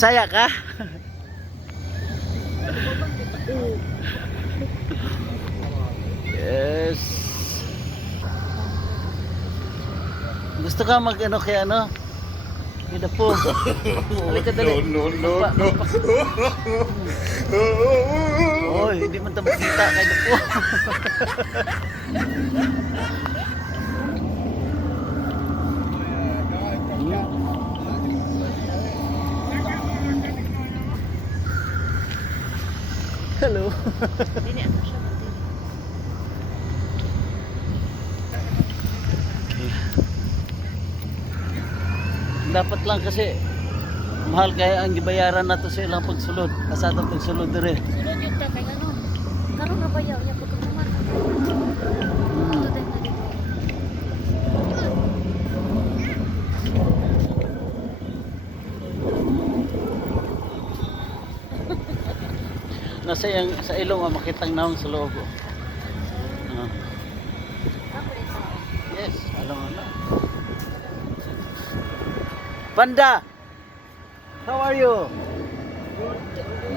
Bisaya ka? Yes. Gusto ka mag-ano kay ano? Hindi po. Halika dali. No. Oy, hindi man ta makita kay po. Hello. Dini ako siya matindi. Dapat lang kasi mahal kaya ang gibayaran nato sa ilang pagsulod. Kasatong pagsulod dire. Sulod yung ta kay ano. Karon na bayaw niya pagkakuman. Ito din na dito. Nasa yang sa ilong ang makitang naong sa loob. Ako rin sa. Yes, alam. Panda, how are you?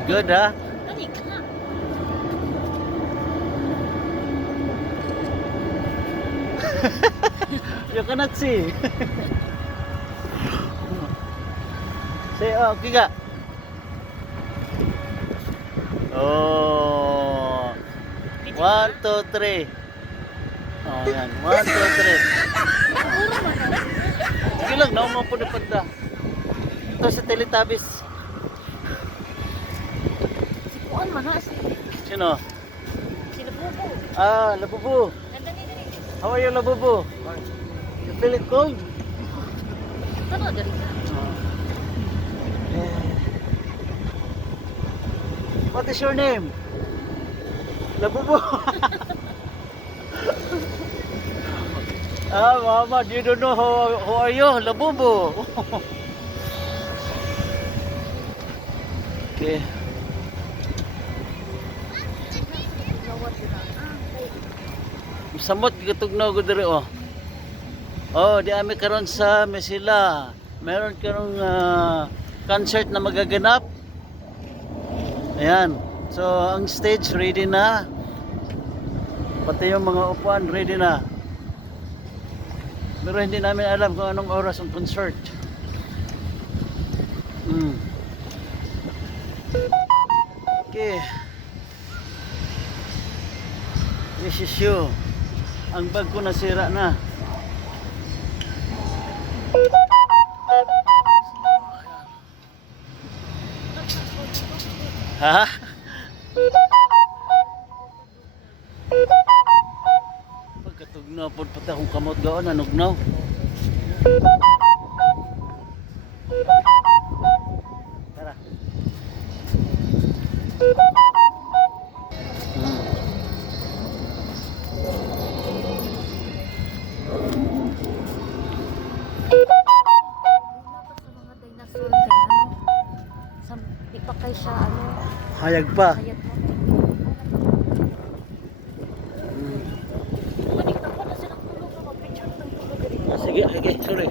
Good, ha? Kani ka. You cannot see. Say, oh, kiga. Oh. 1, 2, 3. Oh, yan. 1, 2, 3. Puro man na. Sige lang, naumang po na panda. Ito sa Teletubbies. Si Kuan man na si. Sino? Si Labubo. Ah, Labubu. Ganda ni diri. How are you, Labubu? You feel it cold? Kano diri ka? What is your name? Labubu. Ah, mama, you don't know who are you? Labubu. Okay. Lawat dira. Samot gitugnaw ko diri oh. Oh, di ami karon sa Mesila. Meron karong concert na magaganap. Ayan. So, ang stage ready na. Pati yung mga upuan ready na. Pero hindi namin alam kung anong oras ang concert. Okay. This is you. Ang bag ko nasira na. Ha? Pagkatugnaw po pati akong kamot gaon, nanugnaw. Tara. Sa mga dinosaur kay ano. Sa di pa kay siya ano. Hayag pa. Hayat mo. Manik na pa na silang tulog na mag-picture ng tulog diri. Sige, sorry.